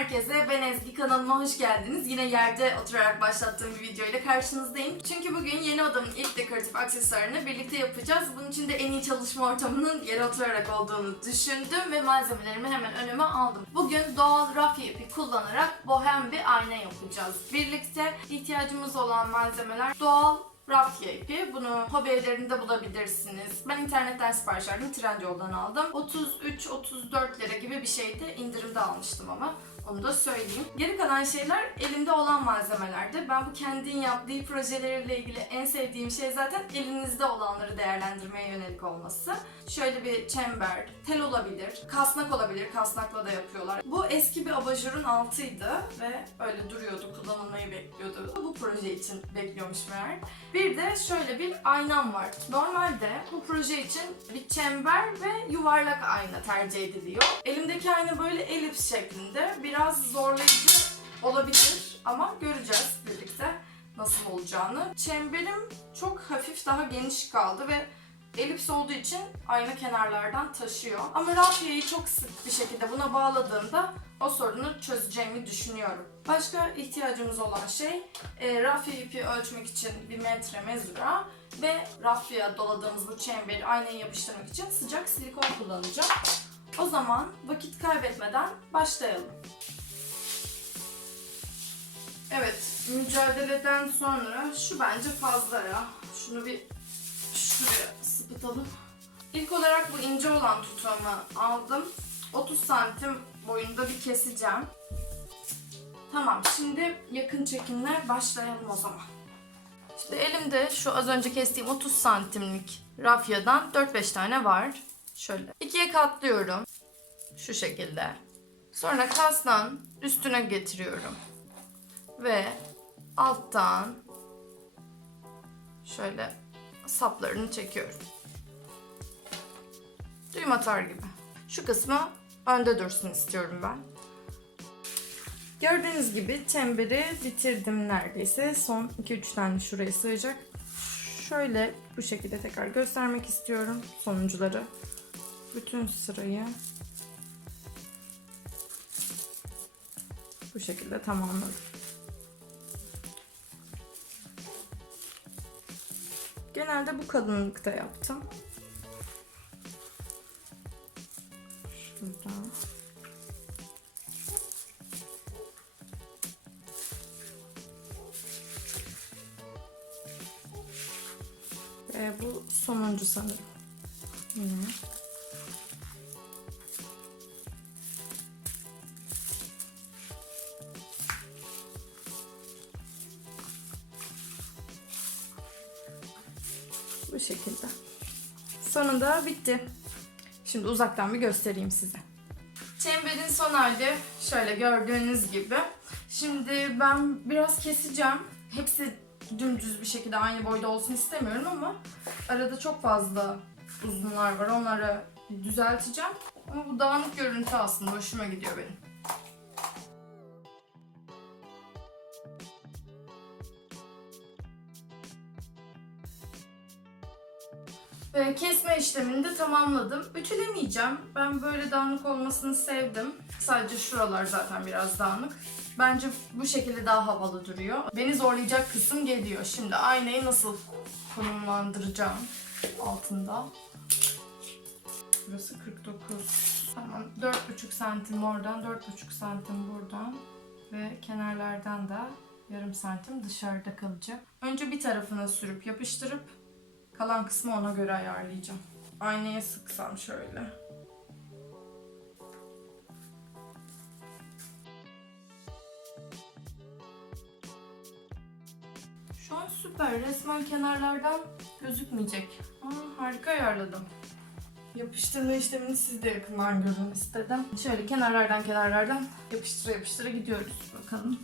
herkese. Ben Ezgi kanalıma hoş geldiniz. Yine yerde oturarak başlattığım bir video ile karşınızdayım. Çünkü bugün yeni odamın ilk dekoratif aksesuarını birlikte yapacağız. Bunun için de en iyi çalışma ortamının yere oturarak olduğunu düşündüm ve malzemelerimi hemen önüme aldım. Bugün doğal rafya ipi kullanarak bohem bir ayna yapacağız. Birlikte ihtiyacımız olan malzemeler doğal rafya ipi. Bunu hobi evlerinde bulabilirsiniz. Ben internetten sipariş verdim. Trendyol'dan aldım. 33-34 lira gibi bir şeydi. İndirimde almıştım ama. Onu da söyleyeyim. Geri kalan şeyler elimde olan malzemelerdi. Ben bu kendin yaptığı projeleriyle ilgili en sevdiğim şey zaten elinizde olanları değerlendirmeye yönelik olması. Şöyle bir çember, tel olabilir, kasnak olabilir. Kasnakla da yapıyorlar. Bu eski bir abajurun altıydı ve öyle duruyordu, kullanılmayı bekliyordu. Bu proje için bekliyormuş meğer. Bir de şöyle bir aynam var. Normalde bu proje için bir çember ve yuvarlak ayna tercih ediliyor. Elimdeki ayna böyle elips şeklinde. Biraz zorlayıcı olabilir ama göreceğiz birlikte nasıl olacağını. Çemberim çok hafif daha geniş kaldı ve elips olduğu için ayna kenarlardan taşıyor. Ama rafyayı çok sık bir şekilde buna bağladığımda o sorunu çözeceğimi düşünüyorum. Başka ihtiyacımız olan şey e, rafya ipi ölçmek için bir metre mezura ve rafya doladığımız bu çemberi aynaya yapıştırmak için sıcak silikon kullanacağım. O zaman vakit kaybetmeden başlayalım. Evet, mücadeleden sonra şu bence fazla ya. Şunu bir şuraya sıpıtalım. İlk olarak bu ince olan tutağımı aldım. 30 santim boyunda bir keseceğim. Tamam, şimdi yakın çekimle başlayalım o zaman. Şimdi elimde şu az önce kestiğim 30 santimlik rafyadan 4-5 tane var. Şöyle ikiye katlıyorum. Şu şekilde. Sonra kastan üstüne getiriyorum. Ve alttan şöyle saplarını çekiyorum. Düğüm atar gibi. Şu kısmı önde dursun istiyorum ben. Gördüğünüz gibi çemberi bitirdim neredeyse. Son 2-3 tane şuraya sığacak. Şöyle bu şekilde tekrar göstermek istiyorum sonuncuları. Bütün sırayı bu şekilde tamamladım. Genelde bu kalınlıkta yaptım. Şurada. Ve bu sonuncu sanırım. Yine. Bu şekilde. Sonunda bitti. Şimdi uzaktan bir göstereyim size. Çemberin son hali şöyle gördüğünüz gibi. Şimdi ben biraz keseceğim. Hepsi dümdüz bir şekilde aynı boyda olsun istemiyorum ama arada çok fazla uzunlar var. Onları düzelteceğim. Ama bu dağınık görüntü aslında hoşuma gidiyor benim. Ve kesme işlemini de tamamladım. Ütülemeyeceğim. Ben böyle dağınık olmasını sevdim. Sadece şuralar zaten biraz dağınık. Bence bu şekilde daha havalı duruyor. Beni zorlayacak kısım geliyor. Şimdi aynayı nasıl konumlandıracağım altında. Burası 49. Tamam. 4,5 santim oradan, 4,5 santim buradan ve kenarlardan da yarım santim dışarıda kalacak. Önce bir tarafına sürüp yapıştırıp kalan kısmı ona göre ayarlayacağım. Aynaya sıksam şöyle. Şu an süper. Resmen kenarlardan gözükmeyecek. Aa, harika ayarladım. Yapıştırma işlemini siz de yakından görün istedim. Şöyle kenarlardan kenarlardan yapıştıra yapıştıra gidiyoruz. Bakalım.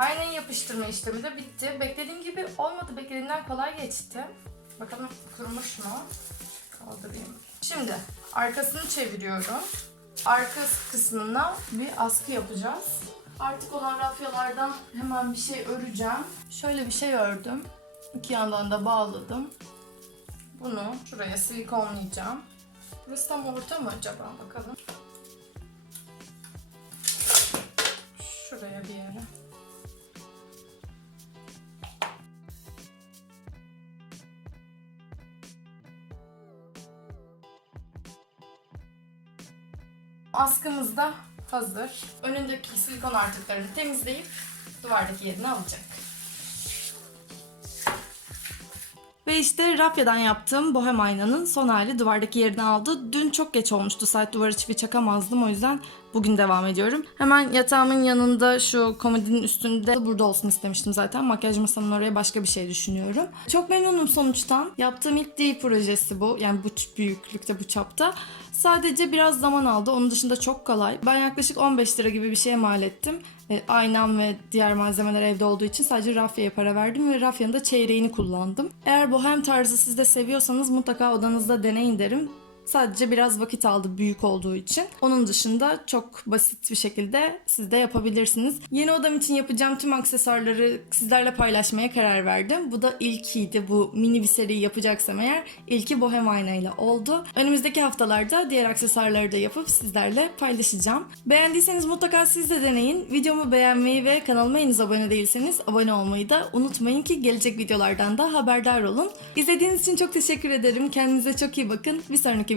Aynayı yapıştırma işlemi de bitti. Beklediğim gibi olmadı. Beklediğimden kolay geçti. Bakalım kurumuş mu? Kaldırayım. Şimdi arkasını çeviriyorum. Arka kısmına bir askı yapacağız. Artık olan rafyalardan hemen bir şey öreceğim. Şöyle bir şey ördüm. İki yandan da bağladım. Bunu şuraya silikonlayacağım. Burası tam orta mı acaba bakalım. Şuraya bir Askımız da hazır. Önündeki silikon artıklarını temizleyip duvardaki yerini alacak. Ve işte rafyadan yaptığım bohem aynanın son hali duvardaki yerini aldı. Dün çok geç olmuştu saat duvara çivi çakamazdım o yüzden bugün devam ediyorum. Hemen yatağımın yanında şu komodinin üstünde burada olsun istemiştim zaten. Makyaj masamın oraya başka bir şey düşünüyorum. Çok memnunum sonuçtan. Yaptığım ilk değil projesi bu. Yani bu büyüklükte bu çapta. Sadece biraz zaman aldı. Onun dışında çok kolay. Ben yaklaşık 15 lira gibi bir şeye mal ettim. E, aynam ve diğer malzemeler evde olduğu için sadece rafyaya para verdim ve rafyanın da çeyreğini kullandım. Eğer bohem tarzı siz de seviyorsanız mutlaka odanızda deneyin derim. Sadece biraz vakit aldı büyük olduğu için. Onun dışında çok basit bir şekilde siz de yapabilirsiniz. Yeni odam için yapacağım tüm aksesuarları sizlerle paylaşmaya karar verdim. Bu da ilkiydi. Bu mini bir seri yapacaksam eğer ilki bohem aynayla oldu. Önümüzdeki haftalarda diğer aksesuarları da yapıp sizlerle paylaşacağım. Beğendiyseniz mutlaka siz de deneyin. Videomu beğenmeyi ve kanalıma henüz abone değilseniz abone olmayı da unutmayın ki gelecek videolardan da haberdar olun. İzlediğiniz için çok teşekkür ederim. Kendinize çok iyi bakın. Bir sonraki